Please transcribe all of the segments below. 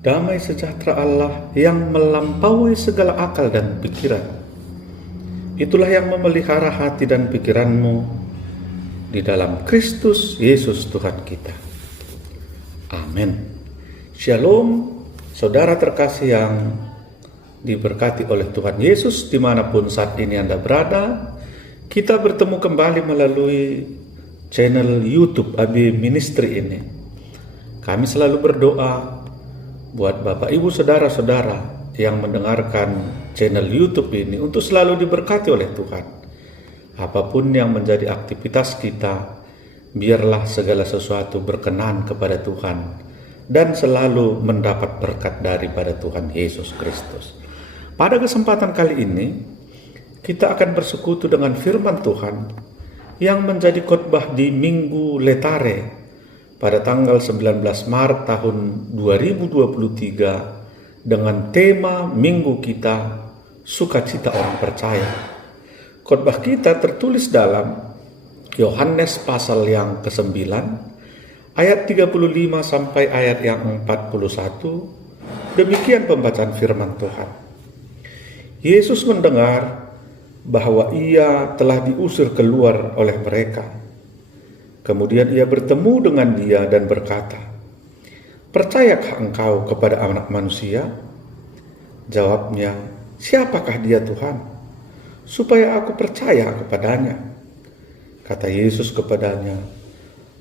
Damai sejahtera Allah yang melampaui segala akal dan pikiran, itulah yang memelihara hati dan pikiranmu di dalam Kristus Yesus Tuhan kita. Amin. Shalom, saudara terkasih yang diberkati oleh Tuhan Yesus dimanapun saat ini Anda berada. Kita bertemu kembali melalui channel YouTube Abi Ministry ini. Kami selalu berdoa buat Bapak Ibu Saudara-saudara yang mendengarkan channel YouTube ini untuk selalu diberkati oleh Tuhan. Apapun yang menjadi aktivitas kita, biarlah segala sesuatu berkenan kepada Tuhan dan selalu mendapat berkat daripada Tuhan Yesus Kristus. Pada kesempatan kali ini, kita akan bersekutu dengan firman Tuhan yang menjadi khotbah di Minggu Letare pada tanggal 19 Maret tahun 2023 dengan tema Minggu kita, Sukacita Orang Percaya. Khotbah kita tertulis dalam Yohanes pasal yang ke-9 ayat 35 sampai ayat yang 41. Demikian pembacaan firman Tuhan. Yesus mendengar bahwa ia telah diusir keluar oleh mereka. Kemudian ia bertemu dengan dia dan berkata, "Percayakah engkau kepada Anak Manusia?" Jawabnya, "Siapakah dia Tuhan? Supaya aku percaya kepadanya." Kata Yesus kepadanya,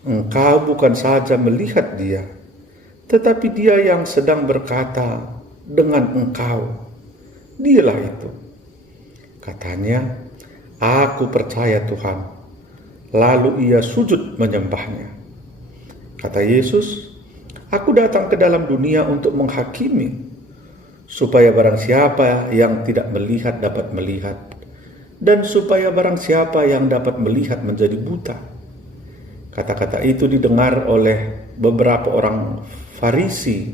"Engkau bukan saja melihat dia, tetapi dia yang sedang berkata dengan engkau, dialah itu." Katanya, "Aku percaya Tuhan." Lalu ia sujud menyembahnya. Kata Yesus, "Aku datang ke dalam dunia untuk menghakimi, supaya barang siapa yang tidak melihat dapat melihat, dan supaya barang siapa yang dapat melihat menjadi buta." Kata-kata itu didengar oleh beberapa orang Farisi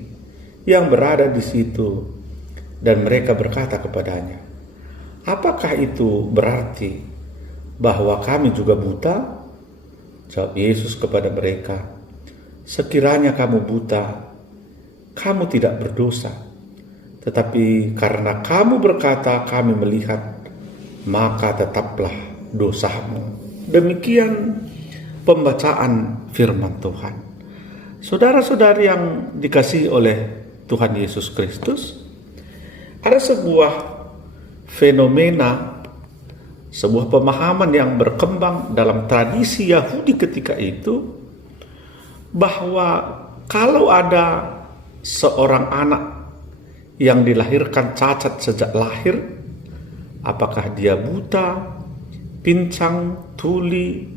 yang berada di situ, dan mereka berkata kepadanya, "Apakah itu berarti bahwa kami juga buta?" Jawab Yesus kepada mereka, "Sekiranya kamu buta, kamu tidak berdosa. Tetapi karena kamu berkata kami melihat, maka tetaplah dosamu." Demikian pembacaan firman Tuhan. Saudara-saudari yang dikasihi oleh Tuhan Yesus Kristus, ada sebuah fenomena, sebuah pemahaman yang berkembang dalam tradisi Yahudi ketika itu, bahwa kalau ada seorang anak yang dilahirkan cacat sejak lahir, apakah dia buta, pincang, tuli,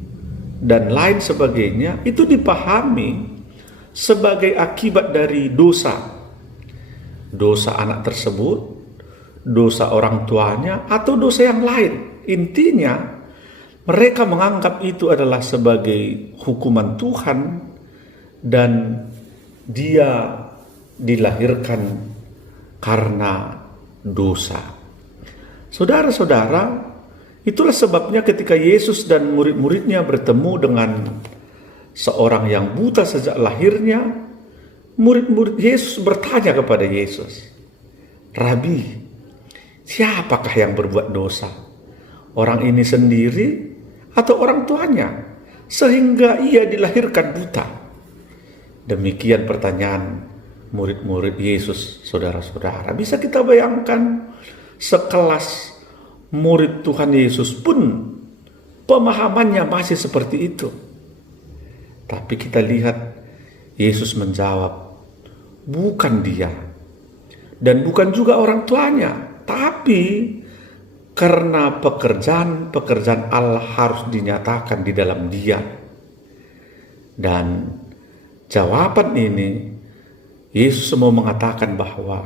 dan lain sebagainya, itu dipahami sebagai akibat dari dosa anak tersebut, dosa orang tuanya, atau dosa yang lain. Intinya, mereka menganggap itu adalah sebagai hukuman Tuhan dan dia dilahirkan karena dosa. Saudara-saudara, itulah sebabnya ketika Yesus dan murid-muridnya bertemu dengan seorang yang buta sejak lahirnya, murid-murid Yesus bertanya kepada Yesus, "Rabi, siapakah yang berbuat dosa? Orang ini sendiri atau orang tuanya, sehingga ia dilahirkan buta?" Demikian pertanyaan murid-murid Yesus, saudara-saudara. Bisa kita bayangkan sekelas murid Tuhan Yesus pun pemahamannya masih seperti itu. Tapi kita lihat Yesus menjawab, bukan dia dan bukan juga orang tuanya, tapi karena pekerjaan Allah harus dinyatakan di dalam dia. Dan jawaban ini, Yesus mau mengatakan bahwa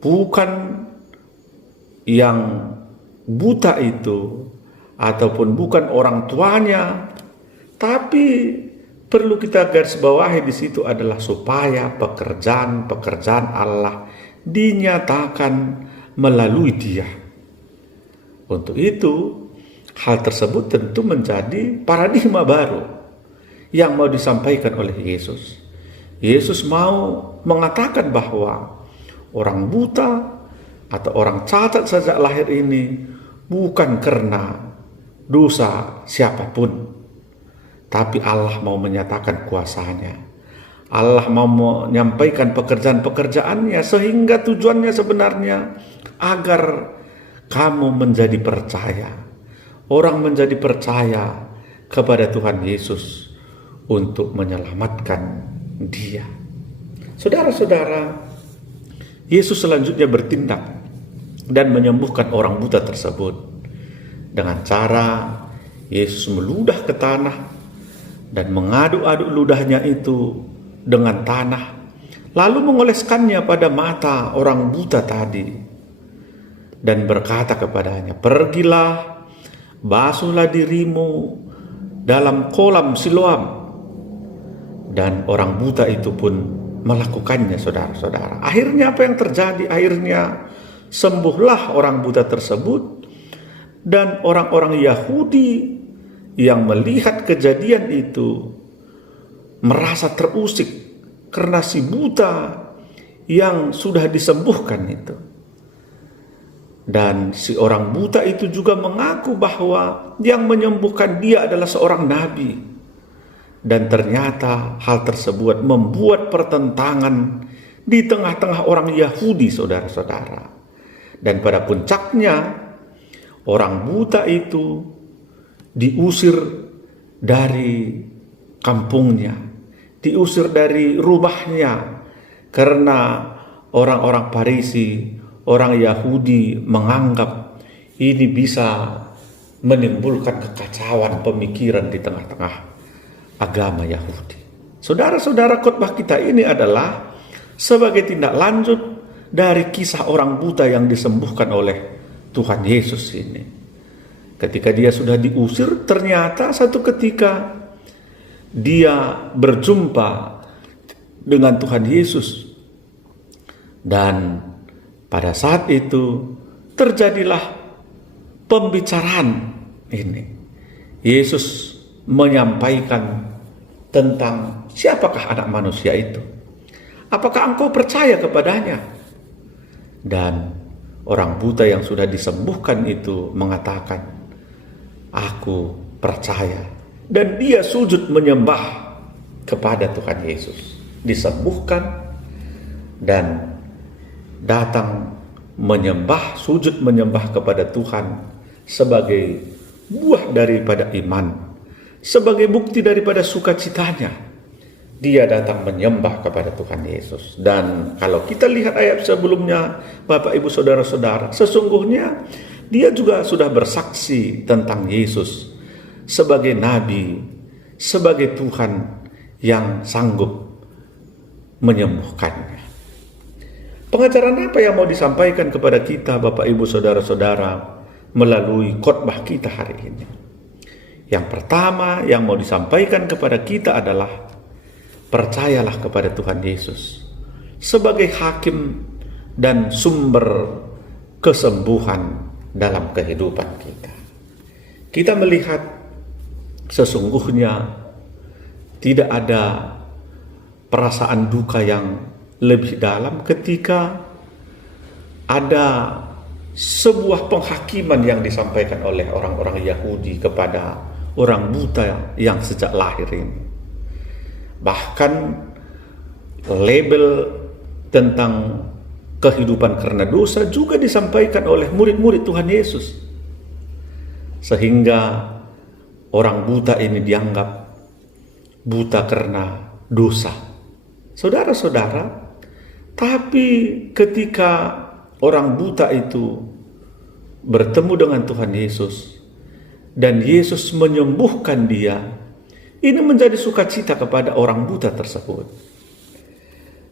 bukan yang buta itu ataupun bukan orang tuanya, tapi perlu kita garis bawahi di situ adalah supaya pekerjaan Allah dinyatakan melalui dia. Untuk itu, hal tersebut tentu menjadi paradigma baru yang mau disampaikan oleh Yesus. Yesus mau mengatakan bahwa orang buta atau orang cacat sejak lahir ini bukan karena dosa siapapun, tapi Allah mau menyatakan kuasanya. Allah mau menyampaikan pekerjaan-pekerjaannya, sehingga tujuannya sebenarnya agar kamu menjadi percaya. Orang menjadi percaya kepada Tuhan Yesus untuk menyelamatkan dia. Saudara-saudara, Yesus selanjutnya bertindak dan menyembuhkan orang buta tersebut dengan cara Yesus meludah ke tanah dan mengaduk-aduk ludahnya itu dengan tanah, lalu mengoleskannya pada mata orang buta tadi dan berkata kepadanya, "Pergilah, basuhlah dirimu dalam kolam Siloam." Dan orang buta itu pun melakukannya, saudara-saudara. Akhirnya apa yang terjadi? Akhirnya sembuhlah orang buta tersebut, dan orang-orang Yahudi yang melihat kejadian itu merasa terusik karena si buta yang sudah disembuhkan itu. Dan si orang buta itu juga mengaku bahwa yang menyembuhkan dia adalah seorang nabi. Dan ternyata hal tersebut membuat pertentangan di tengah-tengah orang Yahudi, saudara-saudara. Dan pada puncaknya, orang buta itu diusir dari kampungnya, diusir dari rumahnya, karena orang-orang Farisi, orang Yahudi menganggap ini bisa menimbulkan kekacauan pemikiran di tengah-tengah agama Yahudi. Saudara-saudara, khotbah kita ini adalah sebagai tindak lanjut dari kisah orang buta yang disembuhkan oleh Tuhan Yesus ini. Ketika dia sudah diusir, ternyata satu ketika dia berjumpa dengan Tuhan Yesus. Dan pada saat itu terjadilah pembicaraan ini. Yesus menyampaikan tentang siapakah anak manusia itu. Apakah engkau percaya kepadanya? Dan orang buta yang sudah disembuhkan itu mengatakan, aku percaya. Dan dia sujud menyembah kepada Tuhan Yesus. Disembuhkan dan datang menyembah, sujud menyembah kepada Tuhan sebagai buah daripada iman. Sebagai bukti daripada sukacitanya, dia datang menyembah kepada Tuhan Yesus. Dan kalau kita lihat ayat sebelumnya, Bapak Ibu Saudara-saudara, sesungguhnya dia juga sudah bersaksi tentang Yesus sebagai nabi, sebagai Tuhan yang sanggup menyembuhkannya. Pengajaran apa yang mau disampaikan kepada kita, Bapak Ibu Saudara-saudara, melalui khotbah kita hari ini? Yang pertama yang mau disampaikan kepada kita adalah percayalah kepada Tuhan Yesus sebagai hakim dan sumber kesembuhan dalam kehidupan kita. Kita melihat sesungguhnya tidak ada perasaan duka yang lebih dalam ketika ada sebuah penghakiman yang disampaikan oleh orang-orang Yahudi kepada orang buta yang sejak lahir ini. Bahkan label tentang kehidupan karena dosa juga disampaikan oleh murid-murid Tuhan Yesus. Sehingga orang buta ini dianggap buta karena dosa. Saudara-saudara, tapi ketika orang buta itu bertemu dengan Tuhan Yesus dan Yesus menyembuhkan dia, ini menjadi sukacita kepada orang buta tersebut.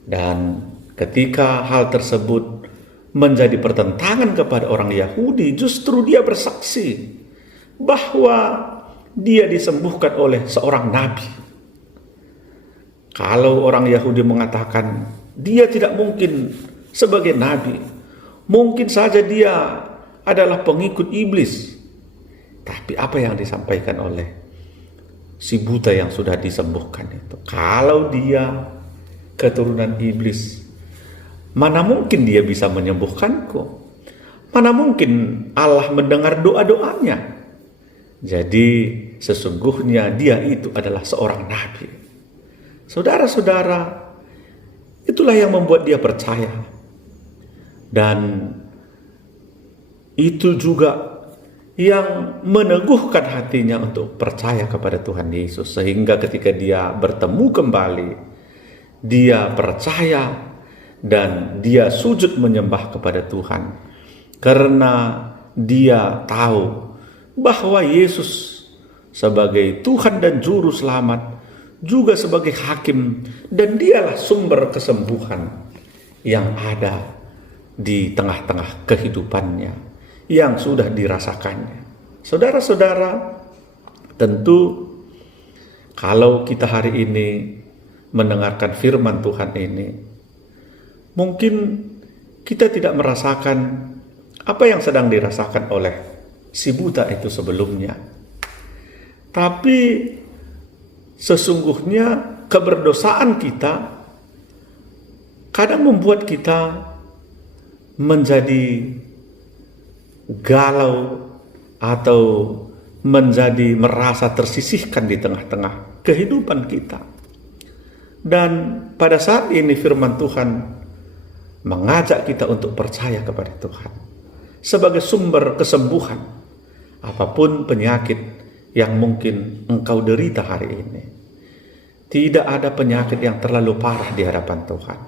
Dan ketika hal tersebut menjadi pertentangan kepada orang Yahudi, justru dia bersaksi bahwa dia disembuhkan oleh seorang nabi. Kalau orang Yahudi mengatakan dia tidak mungkin sebagai nabi, mungkin saja dia adalah pengikut iblis. Tapi apa yang disampaikan oleh si buta yang sudah disembuhkan itu? Kalau dia keturunan iblis. Mana mungkin dia bisa menyembuhkanku? Mana mungkin Allah mendengar doa-doanya? Jadi sesungguhnya dia itu adalah seorang nabi. Saudara-saudara, itulah yang membuat dia percaya. Dan itu juga yang meneguhkan hatinya untuk percaya kepada Tuhan Yesus. Sehingga ketika dia bertemu kembali, dia percaya dan dia sujud menyembah kepada Tuhan. Karena dia tahu bahwa Yesus sebagai Tuhan dan Juru Selamat, juga sebagai hakim, dan dialah sumber kesembuhan yang ada di tengah-tengah kehidupannya yang sudah dirasakannya. Saudara-saudara, tentu kalau kita hari ini mendengarkan firman Tuhan ini, mungkin kita tidak merasakan apa yang sedang dirasakan oleh si buta itu sebelumnya. Tapi sesungguhnya keberdosaan kita kadang membuat kita menjadi galau atau menjadi merasa tersisihkan di tengah-tengah kehidupan kita. Dan pada saat ini firman Tuhan mengajak kita untuk percaya kepada Tuhan sebagai sumber kesembuhan apapun penyakit yang mungkin engkau derita hari ini. Tidak ada penyakit yang terlalu parah di hadapan Tuhan.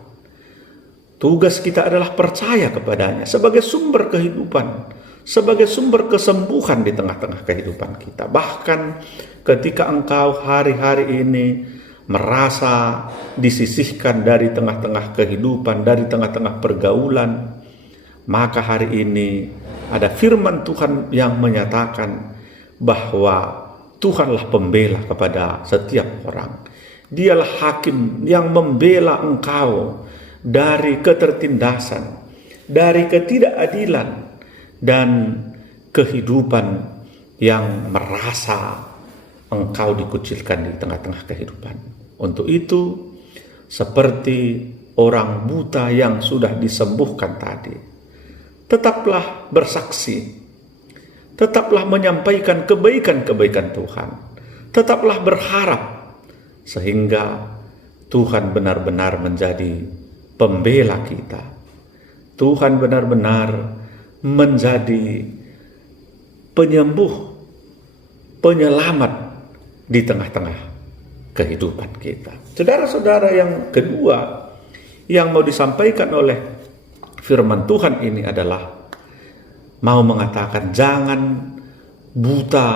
Tugas kita adalah percaya kepadanya sebagai sumber kehidupan, sebagai sumber kesembuhan di tengah-tengah kehidupan kita. Bahkan ketika engkau hari-hari ini merasa disisihkan dari tengah-tengah kehidupan, dari tengah-tengah pergaulan, maka hari ini ada firman Tuhan yang menyatakan bahwa Tuhanlah pembela kepada setiap orang. Dialah hakim yang membela engkau dari ketertindasan, dari ketidakadilan, dan kehidupan yang merasa engkau dikucilkan di tengah-tengah kehidupan. Untuk itu, seperti orang buta yang sudah disembuhkan tadi, tetaplah bersaksi, tetaplah menyampaikan kebaikan-kebaikan Tuhan, tetaplah berharap, sehingga Tuhan benar-benar menjadi pembela kita. Tuhan benar-benar menjadi penyembuh, penyelamat di tengah-tengah kehidupan kita. Saudara-saudara, yang kedua yang mau disampaikan oleh firman Tuhan ini adalah mau mengatakan jangan buta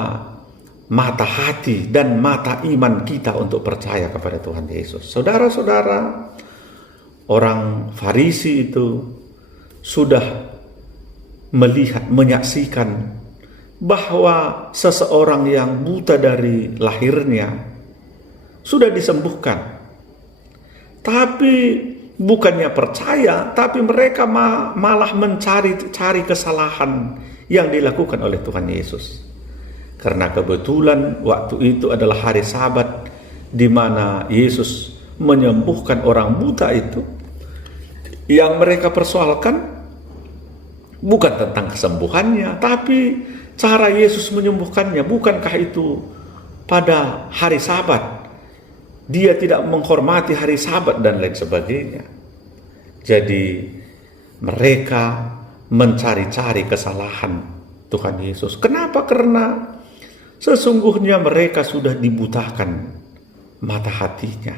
mata hati dan mata iman kita untuk percaya kepada Tuhan Yesus. Saudara-saudara, orang Farisi itu sudah melihat, menyaksikan bahwa seseorang yang buta dari lahirnya sudah disembuhkan. Tapi bukannya percaya, tapi mereka malah mencari kesalahan yang dilakukan oleh Tuhan Yesus. Karena kebetulan waktu itu adalah hari Sabat, di mana Yesus menyembuhkan orang buta itu. Yang mereka persoalkan bukan tentang kesembuhannya, tapi cara Yesus menyembuhkannya. Bukankah itu pada hari Sabat? Dia tidak menghormati hari Sabat dan lain sebagainya. Jadi mereka mencari-cari kesalahan Tuhan Yesus. Kenapa? Karena sesungguhnya mereka sudah dibutakan mata hatinya.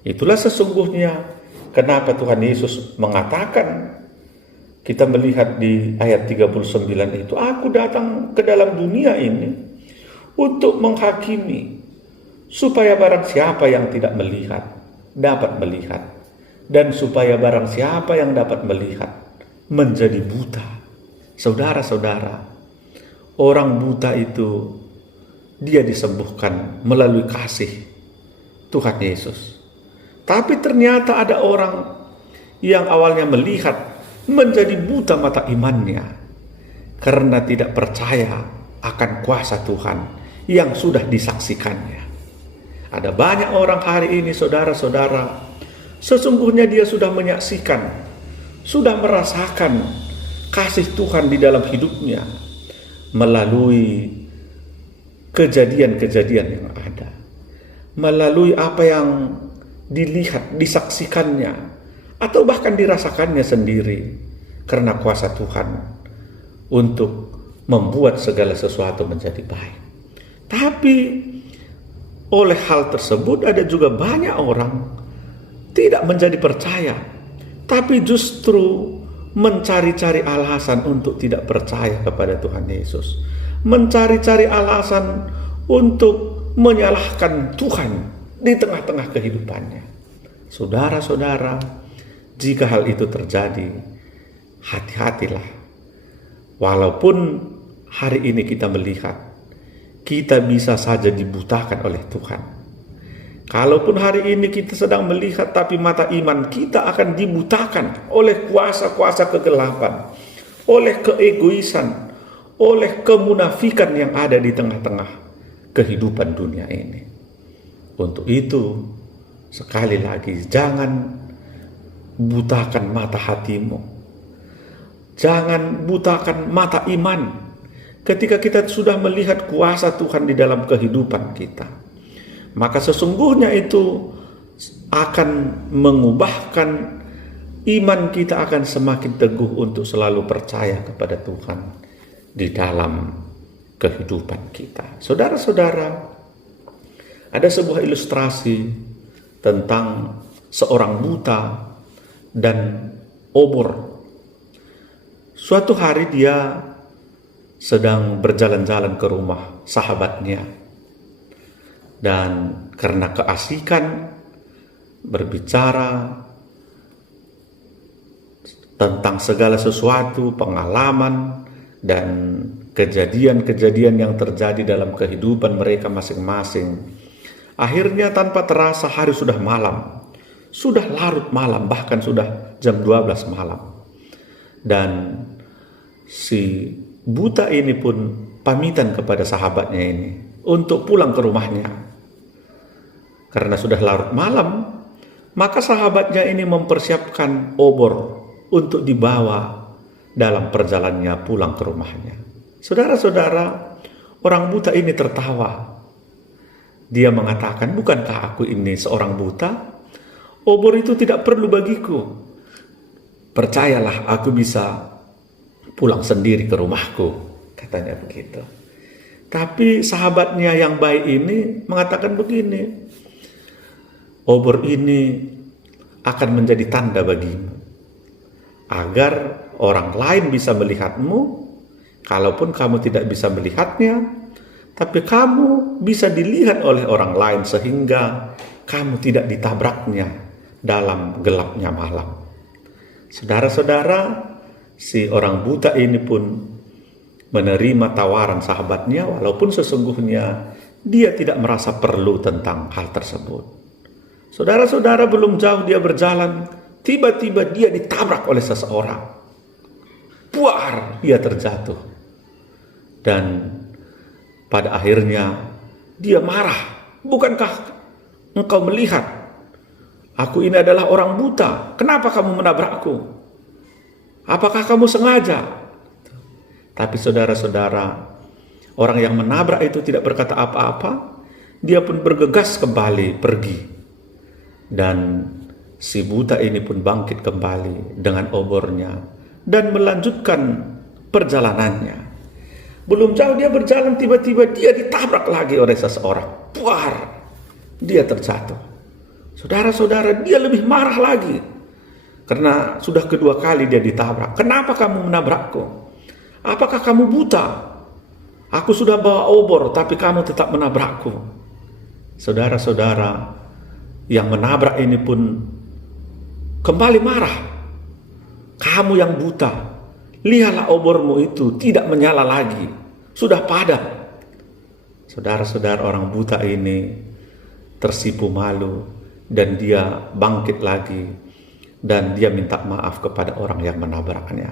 Itulah sesungguhnya kenapa Tuhan Yesus mengatakan, kita melihat di ayat 39 itu, aku datang ke dalam dunia ini untuk menghakimi, supaya barang siapa yang tidak melihat dapat melihat, dan supaya barang siapa yang dapat melihat menjadi buta. Saudara-saudara, orang buta itu dia disembuhkan melalui kasih Tuhan Yesus. Tapi ternyata ada orang yang awalnya melihat menjadi buta mata imannya karena tidak percaya akan kuasa Tuhan yang sudah disaksikannya. Ada banyak orang hari ini, saudara-saudara, Sesungguhnya dia sudah menyaksikan, sudah merasakan kasih Tuhan di dalam hidupnya melalui kejadian-kejadian yang ada, melalui apa yang dilihat, disaksikannya, atau bahkan dirasakannya sendiri karena kuasa Tuhan untuk membuat segala sesuatu menjadi baik. Tapi oleh hal tersebut ada juga banyak orang tidak menjadi percaya, tapi justru mencari-cari alasan untuk tidak percaya kepada Tuhan Yesus, mencari-cari alasan untuk menyalahkan Tuhan di tengah-tengah kehidupannya. Saudara-saudara, jika hal itu terjadi, hati-hatilah. Walaupun hari ini kita melihat, kita bisa saja dibutakan oleh Tuhan. Kalaupun hari ini kita sedang melihat, tapi mata iman kita akan dibutakan oleh kuasa-kuasa kegelapan, oleh keegoisan, oleh kemunafikan yang ada di tengah-tengah kehidupan dunia ini. Untuk itu, sekali lagi, jangan butakan mata hatimu. Jangan butakan mata iman ketika kita sudah melihat kuasa Tuhan di dalam kehidupan kita. Maka sesungguhnya itu akan mengubahkan iman kita, akan semakin teguh untuk selalu percaya kepada Tuhan di dalam kehidupan kita. Saudara-saudara, ada sebuah ilustrasi tentang seorang buta dan obor. Suatu hari dia sedang berjalan-jalan ke rumah sahabatnya. Dan karena keasikan berbicara tentang segala sesuatu, pengalaman dan kejadian-kejadian yang terjadi dalam kehidupan mereka masing-masing, akhirnya tanpa terasa hari sudah malam, sudah larut malam, bahkan sudah jam 12 malam. Dan si buta ini pun pamitan kepada sahabatnya ini untuk pulang ke rumahnya. Karena sudah larut malam, maka sahabatnya ini mempersiapkan obor untuk dibawa dalam perjalanannya pulang ke rumahnya. Saudara-saudara, orang buta ini tertawa. Dia mengatakan, bukankah aku ini seorang buta? Obor itu tidak perlu bagiku. Percayalah, aku bisa pulang sendiri ke rumahku, katanya begitu. Tapi sahabatnya yang baik ini mengatakan begini, obor ini akan menjadi tanda bagimu, agar orang lain bisa melihatmu. Kalaupun kamu tidak bisa melihatnya, tapi kamu bisa dilihat oleh orang lain, sehingga kamu tidak ditabraknya dalam gelapnya malam. Saudara-saudara, si orang buta ini pun menerima tawaran sahabatnya, walaupun sesungguhnya dia tidak merasa perlu tentang hal tersebut. Saudara-saudara, belum jauh dia berjalan, tiba-tiba dia ditabrak oleh seseorang. Puar, dia terjatuh. Dan pada akhirnya dia marah. Bukankah engkau melihat aku ini adalah orang buta? Kenapa kamu menabrakku? Apakah kamu sengaja? Tapi saudara-saudara, orang yang menabrak itu tidak berkata apa-apa. Dia pun bergegas kembali pergi. Dan si buta ini pun bangkit kembali dengan obornya dan melanjutkan perjalanannya. Belum jauh dia berjalan, tiba-tiba dia ditabrak lagi oleh seseorang. Puar, dia terjatuh. Saudara-saudara, dia lebih marah lagi karena sudah kedua kali dia ditabrak. Kenapa kamu menabrakku? Apakah kamu buta? Aku sudah bawa obor, tapi kamu tetap menabrakku. Saudara-saudara, yang menabrak ini pun kembali marah. Kamu yang buta, lihatlah obormu itu tidak menyala lagi, sudah padam. Saudara-saudara, orang buta ini tersipu malu dan dia bangkit lagi dan dia minta maaf kepada orang yang menabraknya.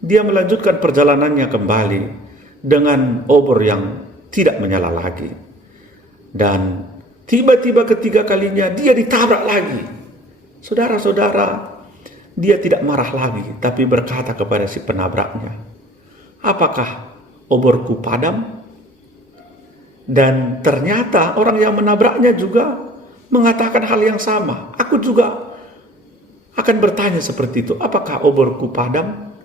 Dia melanjutkan perjalanannya kembali dengan obor yang tidak menyala lagi. Dan tiba-tiba ketiga kalinya dia ditabrak lagi. Saudara-saudara, dia tidak marah lagi, tapi berkata kepada si penabraknya, "Apakah oborku padam?" Dan ternyata orang yang menabraknya juga mengatakan hal yang sama. Aku juga akan bertanya seperti itu, apakah oborku padam?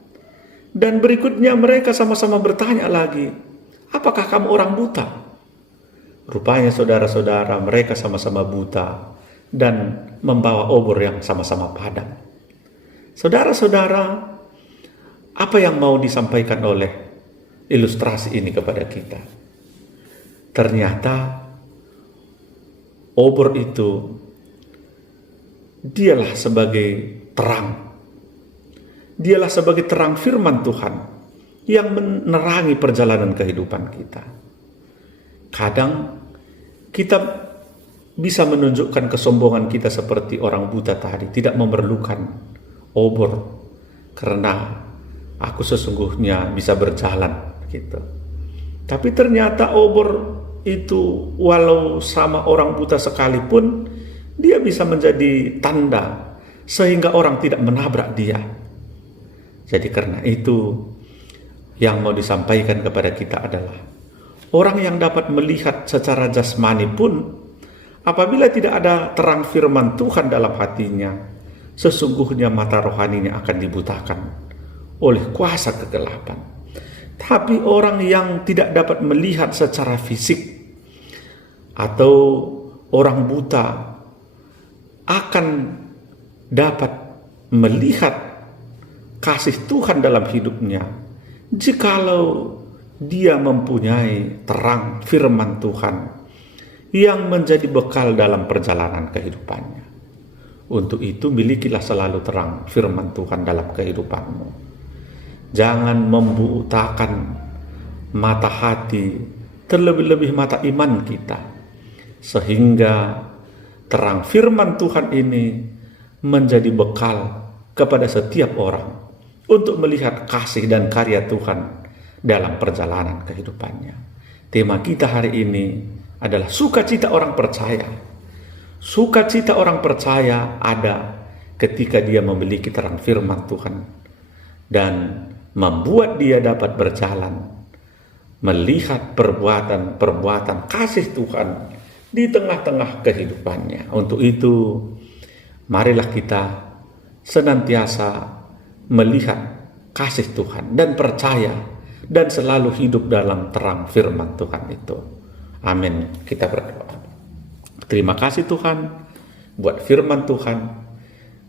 Dan berikutnya mereka sama-sama bertanya lagi, apakah kamu orang buta? Rupanya saudara-saudara, mereka sama-sama buta dan membawa obor yang sama-sama padam. Saudara-saudara, apa yang mau disampaikan oleh ilustrasi ini kepada kita? Ternyata obor itu dialah sebagai terang. Dialah sebagai terang firman Tuhan yang menerangi perjalanan kehidupan kita. Kadang kita bisa menunjukkan kesombongan kita seperti orang buta tadi, tidak memerlukan obor karena aku sesungguhnya bisa berjalan gitu. Tapi ternyata obor itu walau sama orang buta sekalipun, dia bisa menjadi tanda sehingga orang tidak menabrak dia. Jadi karena itu yang mau disampaikan kepada kita adalah orang yang dapat melihat secara jasmani pun apabila tidak ada terang firman Tuhan dalam hatinya, sesungguhnya mata rohaninya akan dibutakan oleh kuasa kegelapan. Tapi orang yang tidak dapat melihat secara fisik atau orang buta akan dapat melihat kasih Tuhan dalam hidupnya jikalau dia mempunyai terang firman Tuhan yang menjadi bekal dalam perjalanan kehidupannya. Untuk itu milikilah selalu terang firman Tuhan dalam kehidupanmu. Jangan membutakan mata hati, terlebih-lebih mata iman kita, sehingga terang firman Tuhan ini menjadi bekal kepada setiap orang untuk melihat kasih dan karya Tuhan dalam perjalanan kehidupannya. Tema kita hari ini adalah sukacita orang percaya. Sukacita orang percaya ada ketika dia memiliki terang firman Tuhan dan membuat dia dapat berjalan, melihat perbuatan-perbuatan kasih Tuhan di tengah-tengah kehidupannya. Untuk itu, marilah kita senantiasa melihat kasih Tuhan dan percaya dan selalu hidup dalam terang firman Tuhan itu. Amin. Kita berdoa. Terima kasih Tuhan buat firman Tuhan.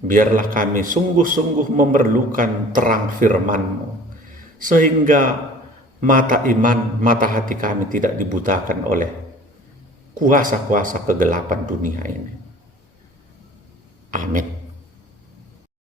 Biarlah kami sungguh-sungguh memerlukan terang firman-Mu, sehingga mata iman, mata hati kami tidak dibutakan oleh kuasa-kuasa kegelapan dunia ini. Amin.